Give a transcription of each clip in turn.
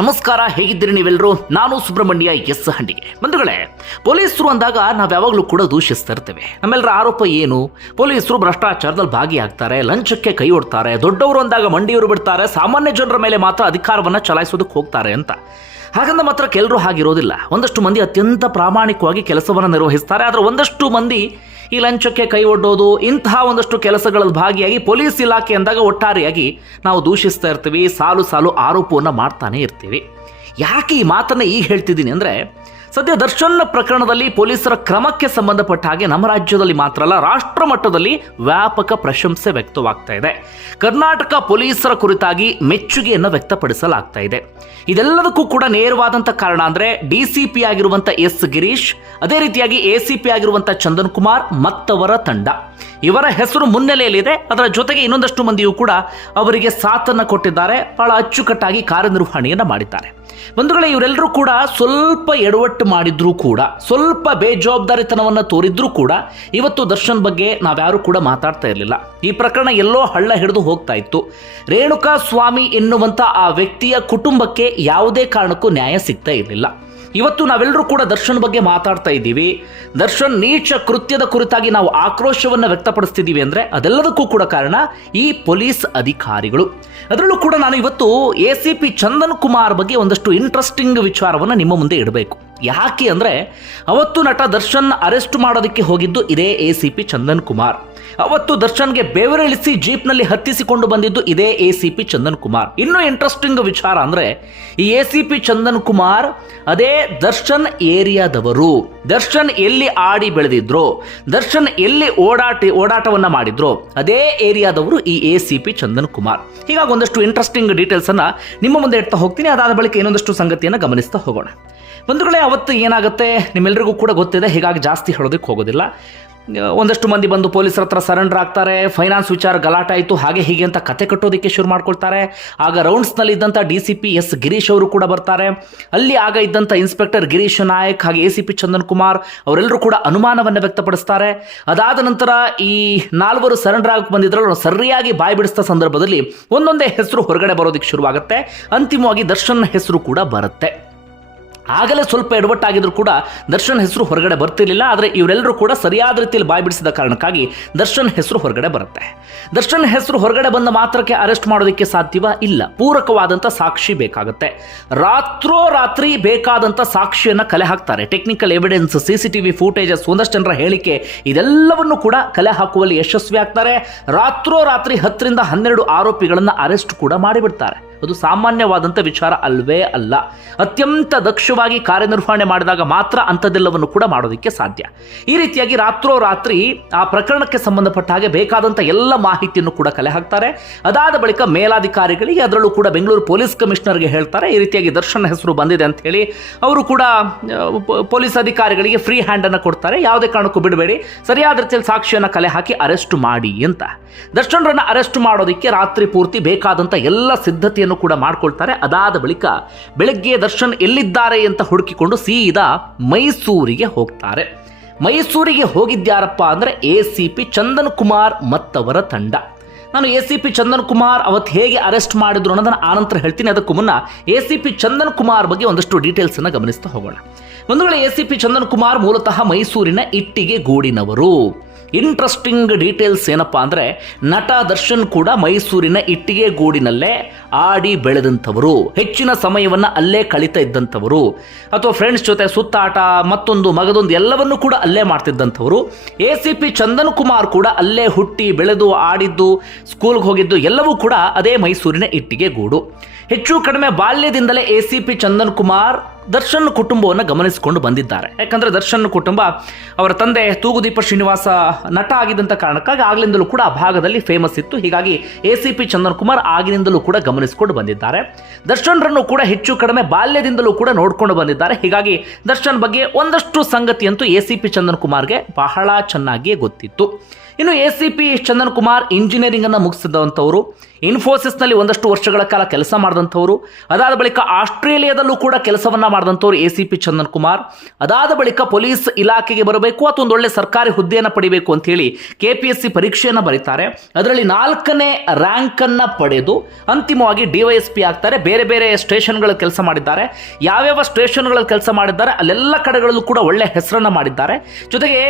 ನಮಸ್ಕಾರ, ಹೇಗಿದ್ದೀರಿ ನೀವೆಲ್ಲರೂ? ನಾನು ಸುಬ್ರಹ್ಮಣ್ಯ ಎಸ್ ಹಂಡಿಗೆ. ಬಂಧುಗಳೇ, ಪೊಲೀಸರು ಅಂದಾಗ ನಾವು ಯಾವಾಗಲೂ ಕೂಡ ದೂಷಿಸ್ತಾ ಇರ್ತೇವೆ. ನಮ್ಮೆಲ್ಲರ ಆರೋಪ ಏನು? ಪೊಲೀಸರು ಭ್ರಷ್ಟಾಚಾರದಲ್ಲಿ ಭಾಗಿಯಾಗ್ತಾರೆ, ಲಂಚಕ್ಕೆ ಕೈ ಹೊಡ್ತಾರೆ ದೊಡ್ಡವರು ಅಂದಾಗ ಮಂಡಿಯವರು ಬಿಡ್ತಾರೆ, ಸಾಮಾನ್ಯ ಜನರ ಮೇಲೆ ಮಾತ್ರ ಅಧಿಕಾರವನ್ನು ಚಲಾಯಿಸೋದಕ್ಕೆ ಹೋಗ್ತಾರೆ ಅಂತ. ಹಾಗಂದ ಮಾತ್ರ ಕೆಲರು ಹಾಗಿರೋದಿಲ್ಲ. ಒಂದಷ್ಟು ಮಂದಿ ಅತ್ಯಂತ ಪ್ರಾಮಾಣಿಕವಾಗಿ ಕೆಲಸವನ್ನು ನಿರ್ವಹಿಸ್ತಾರೆ, ಆದರೆ ಒಂದಷ್ಟು ಮಂದಿ ಈ ಲಂಚಕ್ಕೆ ಕೈ ಒಡ್ಡೋದು, ಇಂತಹ ಒಂದಷ್ಟು ಕೆಲಸಗಳಲ್ಲಿ ಭಾಗಿಯಾಗಿ ಪೊಲೀಸ್ ಇಲಾಖೆ ಅಂದಾಗ ಒಟ್ಟಾರೆಯಾಗಿ ನಾವು ದೂಷಿಸ್ತಾ ಇರ್ತೀವಿ, ಸಾಲು ಸಾಲು ಆರೋಪವನ್ನು ಮಾಡ್ತಾನೆ ಇರ್ತೀವಿ. ಯಾಕೆ ಈ ಮಾತನ್ನು ಈಗ ಹೇಳ್ತಿದ್ದೀನಿ ಅಂದರೆ ಸದ್ಯ ದರ್ಶನ್ ಪ್ರಕರಣದಲ್ಲಿ ಪೊಲೀಸರ ಕ್ರಮಕ್ಕೆ ಸಂಬಂಧಪಟ್ಟ ಹಾಗೆ ನಮ್ಮ ರಾಜ್ಯದಲ್ಲಿ ಮಾತ್ರ ಅಲ್ಲ, ರಾಷ್ಟ್ರ ಮಟ್ಟದಲ್ಲಿ ವ್ಯಾಪಕ ಪ್ರಶಂಸೆ ವ್ಯಕ್ತವಾಗ್ತಾ ಇದೆ. ಕರ್ನಾಟಕ ಪೊಲೀಸರ ಕುರಿತಾಗಿ ಮೆಚ್ಚುಗೆಯನ್ನು ವ್ಯಕ್ತಪಡಿಸಲಾಗ್ತಾ ಇದೆ. ಇದೆಲ್ಲದಕ್ಕೂ ಕೂಡ ನೇರವಾದಂಥ ಕಾರಣ ಅಂದರೆ ಡಿ ಸಿ ಎಸ್ ಗಿರೀಶ್, ಅದೇ ರೀತಿಯಾಗಿ ಎ ಸಿ ಪಿ ಆಗಿರುವಂಥ ಚಂದನ್ ಕುಮಾರ್ ಮತ್ತವರ ತಂಡ. ಇವರ ಹೆಸರು ಮುನ್ನೆಲೆಯಲ್ಲಿದೆ, ಅದರ ಜೊತೆಗೆ ಇನ್ನೊಂದಷ್ಟು ಮಂದಿಯೂ ಕೂಡ ಅವರಿಗೆ ಸಾಥನ್ನು ಕೊಟ್ಟಿದ್ದಾರೆ, ಬಹಳ ಅಚ್ಚುಕಟ್ಟಾಗಿ ಕಾರ್ಯನಿರ್ವಹಣೆಯನ್ನು ಮಾಡಿದ್ದಾರೆ. ಬಂಧುಗಳೇ, ಇವರೆಲ್ಲರೂ ಕೂಡ ಸ್ವಲ್ಪ ಎಡವಟ್ಟು ಮಾಡಿದ್ರೂ ಕೂಡ, ಸ್ವಲ್ಪ ಬೇಜವಾಬ್ದಾರಿತನವನ್ನು ತೋರಿದ್ರೂ ಕೂಡ ಇವತ್ತು ದರ್ಶನ್ ಬಗ್ಗೆ ನಾವ್ಯಾರೂ ಕೂಡ ಮಾತಾಡ್ತಾ ಇರಲಿಲ್ಲ. ಈ ಪ್ರಕರಣ ಎಲ್ಲೋ ಹಳ್ಳ ಹಿಡಿದು ಹೋಗ್ತಾ ಇತ್ತು. ರೇಣುಕಾ ಸ್ವಾಮಿ ಎನ್ನುವಂಥ ಆ ವ್ಯಕ್ತಿಯ ಕುಟುಂಬಕ್ಕೆ ಯಾವುದೇ ಕಾರಣಕ್ಕೂ ನ್ಯಾಯ ಸಿಗ್ತಾ ಇರಲಿಲ್ಲ. ಇವತ್ತು ನಾವೆಲ್ಲರೂ ಕೂಡ ದರ್ಶನ್ ಬಗ್ಗೆ ಮಾತಾಡ್ತಾ ಇದ್ದೀವಿ. ದರ್ಶನ್ ನೀಚ ಕೃತ್ಯದ ಕುರಿತಾಗಿ ನಾವು ಆಕ್ರೋಶವನ್ನು ವ್ಯಕ್ತಪಡಿಸ್ತಿದ್ದೀವಿ ಅಂದರೆ ಅದೆಲ್ಲದಕ್ಕೂ ಕೂಡ ಕಾರಣ ಈ ಪೊಲೀಸ್ ಅಧಿಕಾರಿಗಳು. ಅದರಲ್ಲೂ ಕೂಡ ನಾನು ಇವತ್ತು A C P Chandan Kumar ಬಗ್ಗೆ ಒಂದಷ್ಟು ಇಂಟ್ರೆಸ್ಟಿಂಗ್ ವಿಚಾರವನ್ನು ನಿಮ್ಮ ಮುಂದೆ ಇಡಬೇಕು. ಯಾಕೆ ಅಂದರೆ ಅವತ್ತು ನಟ ದರ್ಶನ್ ಅರೆಸ್ಟ್ ಮಾಡೋದಕ್ಕೆ ಹೋಗಿದ್ದು ಇದೇ A C P Chandan Kumar ಅವತ್ತು ದರ್ಶನ್ಗೆ ಬೆವರಿಳಿಸಿ ಜೀಪ್ನಲ್ಲಿ ಹತ್ತಿಸಿಕೊಂಡು ಬಂದಿದ್ದು ಇದೇ A C P Chandan Kumar ಇನ್ನೂ ಇಂಟ್ರೆಸ್ಟಿಂಗ್ ವಿಚಾರ ಅಂದರೆ ಈ A C P Chandan Kumar ಅದೇ ದರ್ಶನ್ ಏರಿಯಾದವರು. ದರ್ಶನ್ ಎಲ್ಲಿ ಆಡಿ ಬೆಳೆದಿದ್ರು, ದರ್ಶನ್ ಎಲ್ಲಿ ಓಡಾಟ, ಓಡಾಟವನ್ನ ಮಾಡಿದ್ರು, ಅದೇ ಏರಿಯಾದವರು ಈ A C P Chandan Kumar ಹೀಗಾಗಿ ಒಂದಷ್ಟು ಇಂಟ್ರೆಸ್ಟಿಂಗ್ ಡೀಟೇಲ್ಸ್ ಅನ್ನ ನಿಮ್ಮ ಮುಂದೆ ಇಡ್ತಾ ಹೋಗ್ತೀನಿ. ಅದಾದ ಬಳಿಕ ಇನ್ನೊಂದಷ್ಟು ಸಂಗತಿಯನ್ನು ಗಮನಿಸ್ತಾ ಹೋಗೋಣ. ಬಂಧುಗಳೇ, ಅವತ್ತು ಏನಾಗುತ್ತೆ? ನಿಮ್ಮೆಲ್ಲರಿಗೂ ಕೂಡ ಗೊತ್ತಿದೆ, ಹೀಗಾಗಿ ಜಾಸ್ತಿ ಹೇಳೋದಕ್ಕೆ ಹೋಗೋದಿಲ್ಲ. ಒಂದಷ್ಟು ಮಂದಿ ಬಂದು ಪೊಲೀಸರ ಹತ್ರ ಸರೆಂಡರ್ ಆಗ್ತಾರೆ ಫೈನಾನ್ಸ್ ವಿಚಾರ ಗಲಾಟೆ ಆಯಿತು, ಹಾಗೆ ಹೀಗೆ ಅಂತ ಕತೆ ಕಟ್ಟೋದಕ್ಕೆ ಶುರು ಮಾಡ್ಕೊಳ್ತಾರೆ. ಆಗ ರೌಂಡ್ಸ್ನಲ್ಲಿ ಇದ್ದಂಥ D C P S Girish ಅವರು ಕೂಡ ಬರ್ತಾರೆ. ಅಲ್ಲಿ ಆಗ ಇದ್ದಂಥ ಇನ್ಸ್ಪೆಕ್ಟರ್ ಗಿರೀಶ್ ನಾಯಕ್, ಹಾಗೆ A C P Chandan Kumar, ಅವರೆಲ್ಲರೂ ಕೂಡ ಅನುಮಾನವನ್ನು ವ್ಯಕ್ತಪಡಿಸ್ತಾರೆ. ಅದಾದ ನಂತರ ಈ ನಾಲ್ವರು ಸರೆಂಡರ್ ಆಗಕ್ಕೆ ಬಂದಿದ್ರಲ್ಲ ಸರಿಯಾಗಿ ಬಾಯಿ ಬಿಡಿಸಿದ ಸಂದರ್ಭದಲ್ಲಿ ಒಂದೊಂದೇ ಹೆಸರು ಹೊರಗಡೆ ಬರೋದಕ್ಕೆ ಶುರುವಾಗುತ್ತೆ. ಅಂತಿಮವಾಗಿ ದರ್ಶನ್ ಹೆಸರು ಕೂಡ ಬರುತ್ತೆ. ಆಗಲೇ ಸ್ವಲ್ಪ ಎಡವಟ್ಟಾಗಿದ್ರು ಕೂಡ ದರ್ಶನ್ ಹೆಸರು ಹೊರಗಡೆ ಬರ್ತಿರ್ಲಿಲ್ಲ, ಆದರೆ ಇವರೆಲ್ಲರೂ ಕೂಡ ಸರಿಯಾದ ರೀತಿಯಲ್ಲಿ ಬಾಯಿ ಬಿಡಿಸಿದ ಕಾರಣಕ್ಕಾಗಿ ದರ್ಶನ್ ಹೆಸರು ಹೊರಗಡೆ ಬರುತ್ತೆ. ದರ್ಶನ್ ಹೆಸರು ಹೊರಗಡೆ ಬಂದ ಮಾತ್ರಕ್ಕೆ ಅರೆಸ್ಟ್ ಮಾಡೋದಕ್ಕೆ ಸಾಧ್ಯವ ಇಲ್ಲ. ಪೂರಕವಾದಂಥ ಸಾಕ್ಷಿ ಬೇಕಾಗುತ್ತೆ. ರಾತ್ರೋರಾತ್ರಿ ಬೇಕಾದಂಥ ಸಾಕ್ಷಿಯನ್ನು ಕಲೆ ಹಾಕ್ತಾರೆ. Technical evidence C C T V footages ಒಂದಷ್ಟು ಜನರ ಹೇಳಿಕೆ, ಇದೆಲ್ಲವನ್ನು ಕೂಡ ಕಲೆ ಹಾಕುವಲ್ಲಿ ಯಶಸ್ವಿ ಆಗ್ತಾರೆ. ರಾತ್ರೋರಾತ್ರಿ ಹತ್ತರಿಂದ ಹನ್ನೆರಡು ಆರೋಪಿಗಳನ್ನು ಅರೆಸ್ಟ್ ಕೂಡ ಮಾಡಿಬಿಡ್ತಾರೆ. ಅದು ಸಾಮಾನ್ಯವಾದಂಥ ವಿಚಾರ ಅಲ್ವೇ ಅಲ್ಲ. ಅತ್ಯಂತ ದಕ್ಷವಾಗಿ ಕಾರ್ಯನಿರ್ವಹಣೆ ಮಾಡಿದಾಗ ಮಾತ್ರ ಅಂಥದ್ದೆಲ್ಲವನ್ನು ಕೂಡ ಮಾಡೋದಕ್ಕೆ ಸಾಧ್ಯ. ಈ ರೀತಿಯಾಗಿ ರಾತ್ರೋರಾತ್ರಿ ಆ ಪ್ರಕರಣಕ್ಕೆ ಸಂಬಂಧಪಟ್ಟ ಹಾಗೆ ಬೇಕಾದಂಥ ಎಲ್ಲ ಮಾಹಿತಿಯನ್ನು ಕೂಡ ಕಲೆ ಹಾಕ್ತಾರೆ. ಅದಾದ ಬಳಿಕ ಮೇಲಾಧಿಕಾರಿಗಳಿಗೆ ಅದರಲ್ಲೂ ಕೂಡ ಬೆಂಗಳೂರು ಪೊಲೀಸ್ ಕಮಿಷನರ್ಗೆ ಹೇಳ್ತಾರೆ. ಈ ರೀತಿಯಾಗಿ ದರ್ಶನ ಹೆಸರು ಬಂದಿದೆ ಅಂತ ಹೇಳಿ ಅವರು ಕೂಡ ಪೊಲೀಸ್ ಅಧಿಕಾರಿಗಳಿಗೆ ಫ್ರೀ ಹ್ಯಾಂಡನ್ನು ಕೊಡ್ತಾರೆ. ಯಾವುದೇ ಕಾರಣಕ್ಕೂ ಬಿಡಬೇಡಿ. ಸರಿಯಾದ ರೀತಿಯಲ್ಲಿ ಸಾಕ್ಷಿಯನ್ನು ಕಲೆ ಹಾಕಿ ಅರೆಸ್ಟ್ ಮಾಡಿ ಅಂತ. ದರ್ಶನರನ್ನು ಅರೆಸ್ಟ್ ಮಾಡೋದಕ್ಕೆ ರಾತ್ರಿ ಪೂರ್ತಿ ಬೇಕಾದಂಥ ಎಲ್ಲ ಸಿದ್ಧತೆಯನ್ನು ಕೂಡ ಮಾಡ್ಕೊಳ್ತಾರೆ. ಅದಾದ ಬಳಿಕ ಬೆಳಗ್ಗೆ ದರ್ಶನ್ ಎಲ್ಲಿದ್ದಾರೆ ಅಂತ ಹುಡುಕಿಕೊಂಡು ಸೀದಾ ಮೈಸೂರಿಗೆ ಹೋಗ್ತಾರೆ. ಮೈಸೂರಿಗೆ ಹೋಗಿದ್ಯಾರಪ್ಪ ಅಂದರೆ A C P Chandan Kumar ಮತ್ತವರ ತಂಡ. ನಾನು A C P Chandan Kumar ಅವತ್ತು ಹೇಗೆ ಅರೆಸ್ಟ್ ಮಾಡಿದ್ರು ಅನ್ನೋದನ್ನು ಆನಂತರ ಹೇಳ್ತೀನಿ. ಅದಕ್ಕೂ ಮುನ್ನ A C P Chandan Kumar ಬಗ್ಗೆ ಒಂದಷ್ಟು ಡೀಟೇಲ್ಸನ್ನು ಗಮನಿಸ್ತಾ ಹೋಗೋಣ. ಒಂದು ವೇಳೆ A C P Chandan Kumar ಮೂಲತಃ ಮೈಸೂರಿನ ಇಟ್ಟಿಗೆ ಗೂಡಿನವರು. ಇಂಟ್ರೆಸ್ಟಿಂಗ್ ಡೀಟೇಲ್ಸ್ ಏನಪ್ಪಾ ಅಂದರೆ ನಟ ದರ್ಶನ್ ಕೂಡ ಮೈಸೂರಿನ ಇಟ್ಟಿಗೆ ಗೂಡಿನಲ್ಲೇ ಆಡಿ ಬೆಳೆದಂಥವರು. ಹೆಚ್ಚಿನ ಸಮಯವನ್ನು ಅಲ್ಲೇ ಕಳೀತಾ ಇದ್ದಂಥವರು. ಅಥವಾ ಫ್ರೆಂಡ್ಸ್ ಜೊತೆ ಸುತ್ತಾಟ, ಮತ್ತೊಂದು ಮಗದೊಂದು ಎಲ್ಲವನ್ನು ಕೂಡ ಅಲ್ಲೇ ಮಾಡ್ತಿದ್ದಂಥವರು. A C P Chandan Kumar ಕೂಡ ಅಲ್ಲೇ ಹುಟ್ಟಿ, ಬೆಳೆದು, ಆಡಿದ್ದು ಸ್ಕೂಲ್ಗೆ ಹೋಗಿದ್ದು ಎಲ್ಲವೂ ಕೂಡ ಅದೇ ಮೈಸೂರಿನ ಇಟ್ಟಿಗೆ ಗೂಡು. ಹೆಚ್ಚು ಕಡಿಮೆ ಬಾಲ್ಯದಿಂದಲೇ A C P Chandan Kumar Darshan ಕುಟುಂಬವನ್ನು ಗಮನಿಸಿಕೊಂಡು ಬಂದಿದ್ದಾರೆ. ಯಾಕಂದರೆ ದರ್ಶನ್ ಕುಟುಂಬ ಅವರ ತಂದೆ ತೂಗುದೀಪ ಶ್ರೀನಿವಾಸ ನಟ ಆಗಿದ್ದಂಥ ಕಾರಣಕ್ಕಾಗಿ ಆಗಲಿಂದಲೂ ಕೂಡ ಆ ಭಾಗದಲ್ಲಿ ಫೇಮಸ್ ಇತ್ತು. ಹೀಗಾಗಿ A C P Chandan Kumar ಆಗಿನಿಂದಲೂ ಕೂಡ ಗಮನಿಸಿಕೊಂಡು ಬಂದಿದ್ದಾರೆ. ದರ್ಶನ್ರನ್ನು ಕೂಡ ಹೆಚ್ಚು ಕಡಿಮೆ ಬಾಲ್ಯದಿಂದಲೂ ಕೂಡ ನೋಡ್ಕೊಂಡು ಬಂದಿದ್ದಾರೆ. ಹೀಗಾಗಿ ದರ್ಶನ್ ಬಗ್ಗೆ ಒಂದಷ್ಟು ಸಂಗತಿಯಂತೂ ಎ ಸಿ ಪಿ ಚಂದನ್ ಕುಮಾರ್ಗೆ ಬಹಳ ಚೆನ್ನಾಗಿಯೇ ಗೊತ್ತಿತ್ತು. ಇನ್ನು A C P Chandan Kumar engineering ಅನ್ನು ಮುಗಿಸಿದಂಥವರು ಇನ್ಫೋಸಿಸ್ನಲ್ಲಿ ಒಂದಷ್ಟು ವರ್ಷಗಳ ಕಾಲ ಕೆಲಸ ಮಾಡಿದಂಥವರು, ಅದಾದ ಬಳಿಕ ಆಸ್ಟ್ರೇಲಿಯಾದಲ್ಲೂ ಕೂಡ ಕೆಲಸವನ್ನ ಮಾಡಿದಂಥವ್ರು A C P Chandan Kumar ಅದಾದ ಬಳಿಕ ಪೊಲೀಸ್ ಇಲಾಖೆಗೆ ಬರಬೇಕು ಅಥವಾ ಒಳ್ಳೆ ಸರ್ಕಾರಿ ಹುದ್ದೆಯನ್ನು ಪಡಿಬೇಕು ಅಂತ ಹೇಳಿ ಕೆ ಪಿ ಎಸ್ ಸಿ ಪರೀಕ್ಷೆಯನ್ನು ಬರೀತಾರೆ. ಅದರಲ್ಲಿ ನಾಲ್ಕನೇ ರ್ಯಾಂಕನ್ನು ಪಡೆದು ಅಂತಿಮವಾಗಿ ಡಿವೈಎಸ್ಪಿ ಆಗ್ತಾರೆ. ಬೇರೆ ಬೇರೆ ಸ್ಟೇಷನ್ಗಳ ಕೆಲಸ ಮಾಡಿದ್ದಾರೆ. ಯಾವ್ಯಾವ ಸ್ಟೇಷನ್ಗಳಲ್ಲಿ ಕೆಲಸ ಮಾಡಿದ್ದಾರೆ ಅಲ್ಲೆಲ್ಲ ಕಡೆಗಳಲ್ಲೂ ಕೂಡ ಒಳ್ಳೆ ಹೆಸರನ್ನು ಮಾಡಿದ್ದಾರೆ. ಜೊತೆಗೆ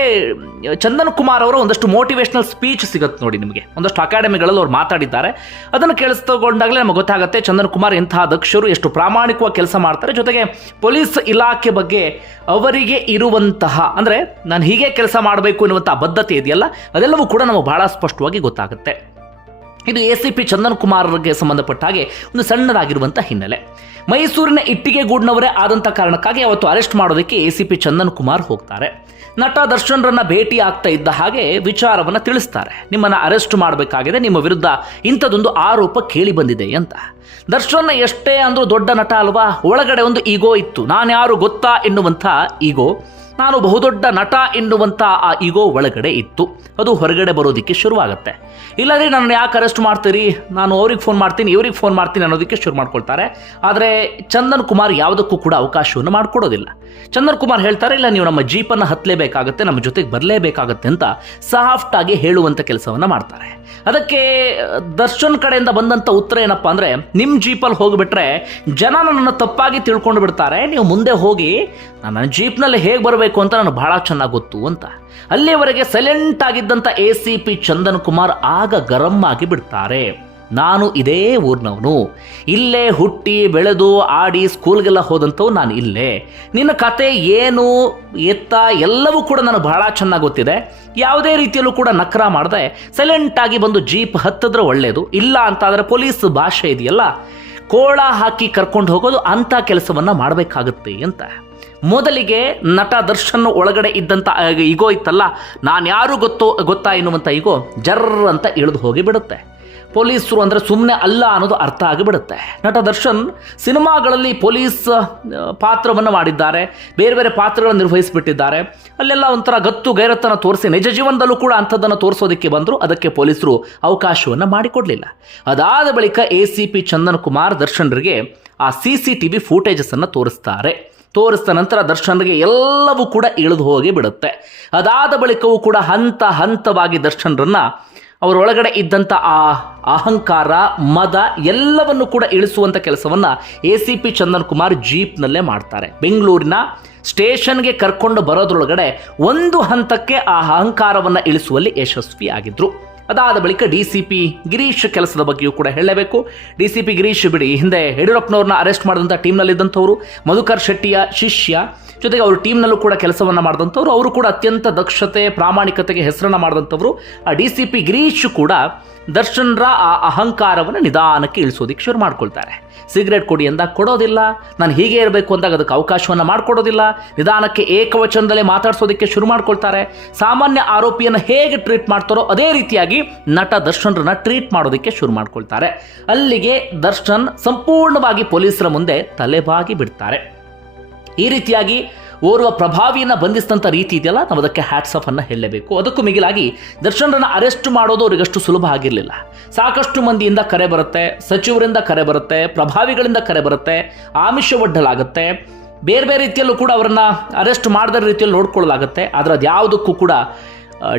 ಚಂದನ್ ಕುಮಾರ್ ಅವರು ಒಂದಷ್ಟು ಮೋಟಿವೇಶನಲ್ ಸ್ಪೀಚ್ ಸಿಗುತ್ತೆ ನೋಡಿ ನಿಮಗೆ. ಒಂದಷ್ಟು ಅಕಾಡೆಮಿಗಳಲ್ಲಿ ಅವ್ರು ಮಾತಾಡಿದ್ದಾರೆ. ಅದನ್ನು ಕೇಳಿಸ್ತಗೊಂಡಾಗಲೇ ನಮಗೆ ಗೊತ್ತಾಗುತ್ತೆ ಚಂದನ್ ಕುಮಾರ್ ಎಂತಹ ದಕ್ಷರು, ಎಷ್ಟು ಪ್ರಾಮಾಣಿಕವಾಗಿ ಕೆಲಸ ಮಾಡ್ತಾರೆ. ಜೊತೆಗೆ ಪೊಲೀಸ್ ಇಲಾಖೆ ಬಗ್ಗೆ ಅವರಿಗೆ ಇರುವಂತಹ, ಅಂದರೆ ನಾನು ಹೀಗೆ ಕೆಲಸ ಮಾಡಬೇಕು ಎನ್ನುವಂಥ ಬದ್ಧತೆ ಇದೆಯಲ್ಲ? ಅದೆಲ್ಲವೂ ಕೂಡ ನಮಗೆ ಬಹಳ ಸ್ಪಷ್ಟವಾಗಿ ಗೊತ್ತಾಗುತ್ತೆ. ಇದು ಎ ಸಿ ಪಿ ಚಂದನ್ ಕುಮಾರ್ಗೆ ಸಂಬಂಧಪಟ್ಟ ಹಾಗೆ ಒಂದು ಸಣ್ಣದಾಗಿರುವಂಥ ಹಿನ್ನೆಲೆ. ಮೈಸೂರಿನ ಇಟ್ಟಿಗೆ ಗೂಡ್ನವರೇ ಆದಂಥ ಕಾರಣಕ್ಕಾಗಿ ಅವತ್ತು ಅರೆಸ್ಟ್ ಮಾಡೋದಕ್ಕೆ A C P Chandan Kumar ಹೋಗ್ತಾರೆ. ನಟ ದರ್ಶನ್ರನ್ನ ಭೇಟಿ ಆಗ್ತಾ ಇದ್ದ ಹಾಗೆ ವಿಚಾರವನ್ನು ತಿಳಿಸ್ತಾರೆ. ನಿಮ್ಮನ್ನು ಅರೆಸ್ಟ್ ಮಾಡಬೇಕಾಗಿದೆ, ನಿಮ್ಮ ವಿರುದ್ಧ ಇಂಥದೊಂದು ಆರೋಪ ಕೇಳಿ ಬಂದಿದೆ ಅಂತ. ದರ್ಶನ್ ಎಷ್ಟೇ ಅಂದ್ರೂ ದೊಡ್ಡ ನಟ ಅಲ್ವಾ? ಒಳಗಡೆ ಒಂದು ಈಗೋ ಇತ್ತು. ನಾನು ಯಾರು ಗೊತ್ತಾ ಎನ್ನುವಂಥ ಈಗೋ. ನಾನು ಬಹುದೊಡ್ಡ ನಟ ಎನ್ನುವಂಥ ಆ ಈಗೋ ಒಳಗಡೆ ಇತ್ತು. ಅದು ಹೊರಗಡೆ ಬರೋದಕ್ಕೆ ಶುರುವಾಗುತ್ತೆ. ಇಲ್ಲದ್ರೆ ನನ್ನ ಯಾಕೆ ಅರೆಸ್ಟ್ ಮಾಡ್ತೀರಿ? ನಾನು ಅವ್ರಿಗೆ ಫೋನ್ ಮಾಡ್ತೀನಿ, ಇವ್ರಿಗೆ ಫೋನ್ ಮಾಡ್ತೀನಿ ಅನ್ನೋದಕ್ಕೆ ಶುರು ಮಾಡ್ಕೊಳ್ತಾರೆ. ಆದರೆ ಚಂದನ್ ಕುಮಾರ್ ಯಾವುದಕ್ಕೂ ಕೂಡ ಅವಕಾಶವನ್ನು ಮಾಡಿಕೊಡೋದಿಲ್ಲ. ಚಂದನ್ ಕುಮಾರ್ ಹೇಳ್ತಾರೆ, ಇಲ್ಲ, ನೀವು ನಮ್ಮ ಜೀಪನ್ನು ಹತ್ತಲೇಬೇಕಾಗತ್ತೆ ನಮ್ಮ ಜೊತೆಗೆ ಬರಲೇಬೇಕಾಗತ್ತೆ ಅಂತ ಸಾಫ್ಟಾಗಿ ಹೇಳುವಂಥ ಕೆಲಸವನ್ನು ಮಾಡ್ತಾರೆ. ಅದಕ್ಕೆ ದರ್ಶನ್ ಕಡೆಯಿಂದ ಬಂದಂಥ ಉತ್ತರ ಏನಪ್ಪ ಅಂದರೆ ನಿಮ್ಮ ಜೀಪಲ್ಲಿ ಹೋಗಿಬಿಟ್ರೆ ಜನ ನನ್ನನ್ನು ತಪ್ಪಾಗಿ ತಿಳ್ಕೊಂಡು ಬಿಡ್ತಾರೆ ನೀವು ಮುಂದೆ ಹೋಗಿ ನಾನು ನನ್ನ ಜೀಪ್ನಲ್ಲಿ ಹೇಗೆ ಬರಬೇಕು? ಅಂತ ನನಗೆ ಬಹಳ ಚೆನ್ನಾಗಿ ಗೊತ್ತು ಅಂತ. ಅಲ್ಲಿಯವರೆಗೆ silent ಆಗಿದ್ದಂಥ A C P Chandan Kumar ಆಗ ಗರಂ ಆಗಿ ಬಿಡ್ತಾರೆ. ನಾನು ಇದೇ ಊರಿನವನು. ಇಲ್ಲೇ ಹುಟ್ಟಿ, ಬೆಳೆದು, ಆಡಿ ಸ್ಕೂಲ್ಗೆಲ್ಲ ಹೋದಂಥವು ನಾನು ಇಲ್ಲೇ. ನಿನ್ನ ಕತೆ, ಏನು, ಎತ್ತ ಎಲ್ಲವೂ ಕೂಡ ನನಗೆ ಬಹಳ ಚೆನ್ನಾಗಿ ಗೊತ್ತಿದೆ. ಯಾವುದೇ ರೀತಿಯಲ್ಲೂ ಕೂಡ ನಕ್ರ ಮಾಡದೆ ಸೈಲೆಂಟಾಗಿ ಬಂದು ಜೀಪ್ ಹತ್ತಿದ್ರೆ ಒಳ್ಳೆಯದು ಇಲ್ಲ ಅಂತಾದರೆ ಪೊಲೀಸ್ ಭಾಷೆ ಇದೆಯಲ್ಲ? ಕೋಳ ಹಾಕಿ ಕರ್ಕೊಂಡು ಹೋಗೋದು ಅಂಥ ಕೆಲಸವನ್ನು ಮಾಡಬೇಕಾಗುತ್ತೆ ಅಂತ. ಮೊದಲಿಗೆ ನಟ ದರ್ಶನ್ ಒಳಗಡೆ ಇದ್ದಂಥ ಈಗೋ ಇತ್ತಲ್ಲ, ನಾನು ಯಾರು ಗೊತ್ತೋ, ಗೊತ್ತಾ ಎನ್ನುವಂಥ ಈಗೋ ಜರ್ರ್ ಅಂತ ಇಳಿದು ಹೋಗಿ ಬಿಡುತ್ತೆ. ಪೊಲೀಸರು ಅಂದರೆ ಸುಮ್ಮನೆ ಅಲ್ಲ ಅನ್ನೋದು ಅರ್ಥ ಆಗಿಬಿಡುತ್ತೆ ನಟ ದರ್ಶನ್ ಸಿನಿಮಾಗಳಲ್ಲಿ ಪೊಲೀಸ್ ಪಾತ್ರವನ್ನು ಮಾಡಿದ್ದಾರೆ, ಬೇರೆ ಬೇರೆ ಪಾತ್ರಗಳನ್ನು ನಿರ್ವಹಿಸಿಬಿಟ್ಟಿದ್ದಾರೆ. ಅಲ್ಲೆಲ್ಲ ಒಂಥರ ಗತ್ತು ಗೈರತ್ತನ್ನು ತೋರಿಸಿ ನಿಜ ಜೀವನದಲ್ಲೂ ಕೂಡ ಅಂಥದ್ದನ್ನು ತೋರಿಸೋದಕ್ಕೆ ಬಂದರು, ಅದಕ್ಕೆ ಪೊಲೀಸರು ಅವಕಾಶವನ್ನು ಮಾಡಿಕೊಡಲಿಲ್ಲ. ಅದಾದ ಬಳಿಕ A C P Chandan Kumar ದರ್ಶನ್ರಿಗೆ ಆ ಸಿ ಸಿ ಟಿ ವಿ ಫೂಟೇಜಸನ್ನು ತೋರಿಸ್ತಾರೆ. ತೋರಿಸಿದ ನಂತರ ದರ್ಶನ್ಗೆ ಎಲ್ಲವೂ ಕೂಡ ಇಳಿದು ಹೋಗಿ ಬಿಡುತ್ತೆ. ಅದಾದ ಬಳಿಕವೂ ಕೂಡ ಹಂತ ಹಂತವಾಗಿ ದರ್ಶನ್ರನ್ನ ಅವರೊಳಗಡೆ ಇದ್ದಂಥ ಆ ಅಹಂಕಾರ, ಮದ ಎಲ್ಲವನ್ನು ಕೂಡ ಇಳಿಸುವಂಥ ಕೆಲಸವನ್ನು A C P Chandan Kumar ಜೀಪ್ನಲ್ಲೇ ಮಾಡ್ತಾರೆ. ಬೆಂಗಳೂರಿನ ಸ್ಟೇಷನ್ಗೆ ಕರ್ಕೊಂಡು ಬರೋದ್ರೊಳಗಡೆ ಒಂದು ಹಂತಕ್ಕೆ ಆ ಅಹಂಕಾರವನ್ನು ಇಳಿಸುವಲ್ಲಿ ಯಶಸ್ವಿಯಾಗಿದ್ದರು ಅದಾದ ಬಳಿಕ ಡಿ ಸಿ ಪಿ ಗಿರೀಶ್ ಕೆಲಸದ ಬಗ್ಗೆಯೂ ಕೂಡ ಹೇಳಲೇಬೇಕು. ಡಿ ಸಿ ಪಿ ಗಿರೀಶ್ ಬಿಡಿ, ಹಿಂದೆ ಯಡಿಯೂರಪ್ಪನವ್ರನ್ನ ಅರೆಸ್ಟ್ ಮಾಡಿದಂಥ ಟೀಮ್ನಲ್ಲಿದ್ದಂಥವ್ರು, ಮಧುಕರ್ ಶೆಟ್ಟಿಯ ಶಿಷ್ಯ, ಜೊತೆಗೆ ಅವರು ಟೀಮ್ನಲ್ಲೂ ಕೂಡ ಕೆಲಸವನ್ನು ಮಾಡಿದಂಥವ್ರು, ಅವರು ಕೂಡ ಅತ್ಯಂತ ದಕ್ಷತೆ, ಪ್ರಾಮಾಣಿಕತೆಗೆ ಹೆಸರನ್ನು ಮಾಡಿದಂಥವ್ರು. ಆ ಡಿ ಸಿ ಪಿ ಗಿರೀಶ್ ಕೂಡ ದರ್ಶನ್ರ ಆ ಅಹಂಕಾರವನ್ನು ನಿಧಾನಕ್ಕೆ ಇಳಿಸೋದಕ್ಕೆ ಶುರು ಮಾಡ್ಕೊಳ್ತಾರೆ. ಸಿಗರೇಟ್ ಕೊಡಿ ಅಂದಾಗ ಕೊಡೋದಿಲ್ಲ, ನಾನು ಹೀಗೆ ಇರಬೇಕು ಅಂದಾಗ ಅದಕ್ಕೆ ಅವಕಾಶವನ್ನು ಮಾಡಿಕೊಡೋದಿಲ್ಲ, ನಿಧಾನಕ್ಕೆ ಏಕವಚನದಲ್ಲೇ ಮಾತಾಡಿಸೋದಕ್ಕೆ ಶುರು ಮಾಡ್ಕೊಳ್ತಾರೆ. ಸಾಮಾನ್ಯ ಆರೋಪಿಯನ್ನು ಹೇಗೆ ಟ್ರೀಟ್ ಮಾಡ್ತಾರೋ ಅದೇ ರೀತಿಯಾಗಿ ನಟ ದರ್ಶನ್ರನ್ನ ಟ್ರೀಟ್ ಮಾಡೋದಕ್ಕೆ ಶುರು ಮಾಡ್ಕೊಳ್ತಾರೆ. ಅಲ್ಲಿಗೆ ದರ್ಶನ್ ಸಂಪೂರ್ಣವಾಗಿ ಪೊಲೀಸರ ಮುಂದೆ ತಲೆಬಾಗಿ ಬಿಡ್ತಾರೆ. ಈ ರೀತಿಯಾಗಿ ಓರ್ವ ಪ್ರಭಾವಿಯನ್ನು ಬಂಧಿಸಿದಂಥ ರೀತಿ ಇದೆಯಲ್ಲ? ನಾವು ಅದಕ್ಕೆ ಹ್ಯಾಟ್ಸ್ ಆಫ್ ಅನ್ನು ಹೇಳಲೇಬೇಕು. ಅದಕ್ಕೂ ಮಿಗಿಲಾಗಿ ದರ್ಶನ್ರನ್ನ ಅರೆಸ್ಟ್ ಮಾಡೋದು ಅವರಿಗಷ್ಟು ಸುಲಭ ಆಗಿರಲಿಲ್ಲ. ಸಾಕಷ್ಟು ಮಂದಿಯಿಂದ ಕರೆ ಬರುತ್ತೆ, ಸಚಿವರಿಂದ ಕರೆ ಬರುತ್ತೆ, ಪ್ರಭಾವಿಗಳಿಂದ ಕರೆ ಬರುತ್ತೆ ಆಮಿಷ ಒಡ್ಡಲಾಗುತ್ತೆ ಬೇರೆ ಬೇರೆ ರೀತಿಯಲ್ಲೂ ಕೂಡ ಅವರನ್ನು ಅರೆಸ್ಟ್ ಮಾಡದ ರೀತಿಯಲ್ಲಿ ನೋಡ್ಕೊಳ್ಳಲಾಗುತ್ತೆ. ಆದರೆ ಅದು ಯಾವುದಕ್ಕೂ ಕೂಡ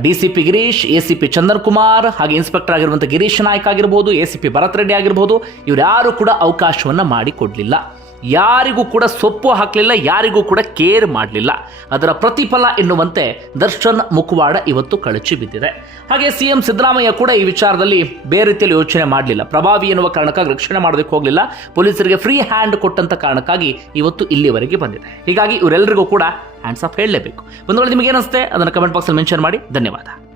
D C P Girish A C P Chandan Kumar ಹಾಗೆ ಇನ್ಸ್ಪೆಕ್ಟರ್ ಆಗಿರುವಂಥ ಗಿರೀಶ್ ನಾಯ್ಕ್ ಆಗಿರ್ಬೋದು A C P Bharat Reddy ಆಗಿರ್ಬೋದು ಇವರ್ಯಾರು ಕೂಡ ಅವಕಾಶವನ್ನು ಮಾಡಿಕೊಡಲಿಲ್ಲ. ಯಾರಿಗೂ ಕೂಡ ಸೊಪ್ಪು ಹಾಕಲಿಲ್ಲ, ಯಾರಿಗೂ ಕೂಡ ಕೇರ್ ಮಾಡಲಿಲ್ಲ. ಅದರ ಪ್ರತಿಫಲ ಎನ್ನುವಂತೆ ದರ್ಶನ್ ಮುಖವಾಡ ಇವತ್ತು ಕಳಚಿ ಬಿದ್ದಿದೆ. ಹಾಗೆ ಸಿ ಎಂ ಸಿದ್ದರಾಮಯ್ಯ ಕೂಡ ಈ ವಿಚಾರದಲ್ಲಿ ಬೇರೆ ರೀತಿಯಲ್ಲಿ ಯೋಚನೆ ಮಾಡಲಿಲ್ಲ. ಪ್ರಭಾವಿ ಎನ್ನುವ ಕಾರಣಕ್ಕಾಗಿ ರಕ್ಷಣೆ ಮಾಡೋದಕ್ಕೆ ಹೋಗಲಿಲ್ಲ. ಪೊಲೀಸರಿಗೆ ಫ್ರೀ ಹ್ಯಾಂಡ್ ಕೊಟ್ಟಂತ ಕಾರಣಕ್ಕಾಗಿ ಇವತ್ತು ಇಲ್ಲಿವರೆಗೆ ಬಂದಿದೆ. ಹೀಗಾಗಿ ಇವರೆಲ್ಲರಿಗೂ ಕೂಡ ಹ್ಯಾಂಡ್ಸ್ ಆಫ್ ಹೇಳಲೇಬೇಕು. ಒಂದು ವೇಳೆ ನಿಮಗೆ ಏನಿಸುತ್ತೆ ಅದನ್ನು ಕಮೆಂಟ್ ಬಾಕ್ಸಲ್ಲಿ ಮೆನ್ಷನ್ ಮಾಡಿ. ಧನ್ಯವಾದ.